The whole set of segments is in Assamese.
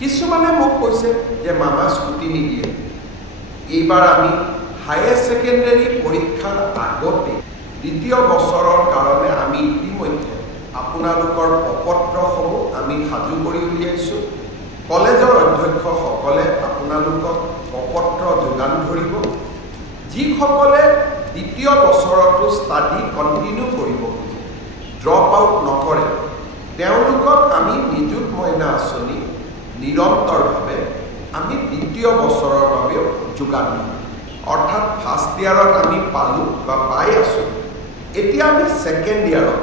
কিছুমানে মোক কৈছে যে মামা স্কুটি নিদিয়ে। এইবাৰ আমি হায়াৰ ছেকেণ্ডাৰী পৰীক্ষাৰ আগতে দ্বিতীয় বছৰৰ কাৰণে আমি ইতিমধ্যে আপোনালোকৰ প্ৰপত্ৰসমূহ আমি সাজু কৰি উলিয়াইছোঁ। কলেজৰ অধ্যক্ষসকলে আপোনালোকক প্ৰপত্ৰ যোগান ধৰিব। যিসকলে দ্বিতীয় বছৰতো ষ্টাডি কণ্টিনিউ কৰিব খোজে, ড্ৰপ আউট নকৰে, তেওঁলোকক আমি নিযুত মইনা আঁচনি নিৰন্তৰভাৱে আমি দ্বিতীয় বছৰৰ বাবেও যোগান দিম। অৰ্থাৎ ফাৰ্ষ্ট ইয়াৰত আমি পালোঁ বা পাই আছোঁ, এতিয়া আমি ছেকেণ্ড ইয়াৰত।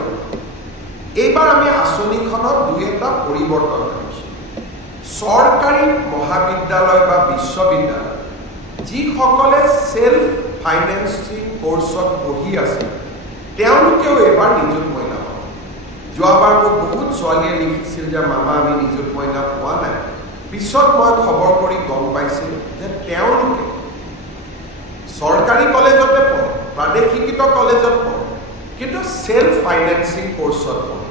এইবাৰ আমি আঁচনিখনত দুই এটা পৰিৱৰ্তন কৰিছোঁ। চৰকাৰী মহাবিদ্যালয় বা বিশ্ববিদ্যালয় যিসকলে সেলফ ফাইনেন্সিং কোৰ্সত পঢ়ি আছে, তেওঁলোকেও এইবাৰ নিযুত মইনা পাব। যোৱাবাৰ মোক বহুত ছোৱালীয়ে লিখিছিল যে মামা আমি নিযুত মইনা পোৱা নাই। পিছত মই খবৰ কৰি গম পাইছিলোঁ যে তেওঁলোকে চৰকাৰী কলেজতে পঢ়ে, প্ৰাদেশিকৃত কলেজত পঢ়ে, কিন্তু সেলফ ফাইনেন্সিং কোৰ্সত পঢ়ে।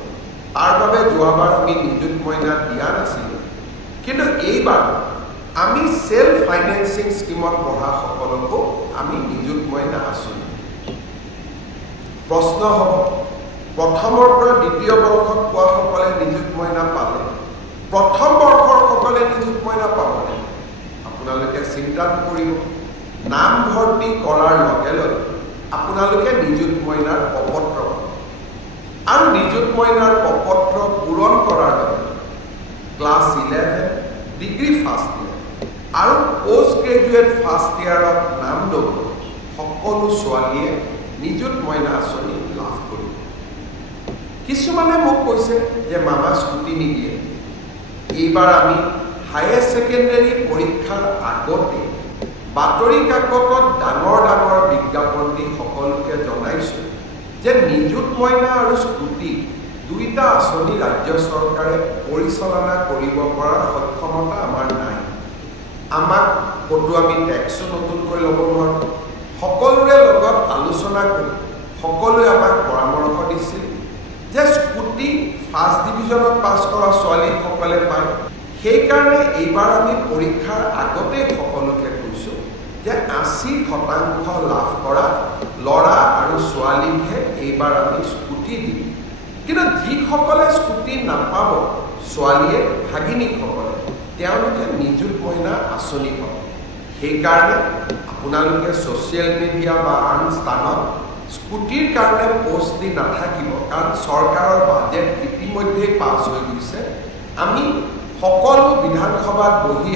তাৰ বাবে যোৱাবাৰ আমি নিযুত মইনা দিয়া নাছিলোঁ, কিন্তু এইবাৰ আমি সেলফ ফাইনেন্সিং স্কিমত পঢ়া সকলকো আমি নিযুত মইনা আঁচনি। প্ৰশ্ন হ'ব, প্ৰথমৰ পৰা দ্বিতীয় বৰ্ষত পোৱা সকলে নিযুত মইনা পালে, প্ৰথম বৰ্ষৰ সকলে নিযুত মইনা পাবনে? আপোনালোকে চিন্তা নকৰিব। নাম ভৰ্তি কৰাৰ লগে লগে আপোনালোকে নিযুত মইনাৰ প্ৰপত্ৰ পাব। আৰু নিযুত মইনাৰ প্ৰপত্ৰ পূৰণ কৰাৰ লগে ক্লাছ 11 ডিগ্ৰী ফাৰ্ষ্ট ইয়াৰ আৰু পোষ্ট গ্ৰেজুৱেট ফাৰ্ষ্ট ইয়াৰত নাম ল'ব সকলো ছোৱালীয়ে নিযুত মইনা আঁচনি লাভ কৰিব। কিছুমানে মোক কৈছে যে মামা স্কুটি নিদিয়ে। এইবাৰ আমি হায়াৰ ছেকেণ্ডাৰী পৰীক্ষাৰ আগতে বাতৰি কাকতত ডাঙৰ ডাঙৰ বিজ্ঞাপন দি সকলোকে জনাইছোঁ যে নিযুত মইনা আৰু স্কুটি দুইটা আঁচনি ৰাজ্য চৰকাৰে পৰিচালনা কৰিব পৰাৰ সক্ষমতা আমাৰ নাই। আমাক ক'তো আমি টেক্সো নতুনকৈ ল'ব নোৱাৰোঁ। সকলোৰে লগত আলোচনা কৰি সকলোৱে আমাক পৰামৰ্শ দিছিল যে স্কুটি ফাৰ্ষ্ট ডিভিজনত পাছ কৰা ছোৱালীসকলে পায়। সেইকাৰণে এইবাৰ আমি পৰীক্ষাৰ আগতেই সকলোকে কৈছোঁ যে 80% লাভ কৰা ল'ৰা আৰু ছোৱালীকহে এইবাৰ আমি স্কুটি দিম। কিন্তু যিসকলে স্কুটি নাপাব ছোৱালীয়ে ভাগিনীসকলে, তেওঁলোকে নিযুত মইনা আঁচনি পাব। সেইকাৰণে আপোনালোকে ছ'চিয়েল মিডিয়া বা আন স্থানত স্কুটিৰ কাৰণে পোষ্ট দি নাথাকিব, কাৰণ চৰকাৰৰ বাজেট ইতিমধ্যেই পাছ হৈ গৈছে। আমি সকলো বিধানসভাত বহি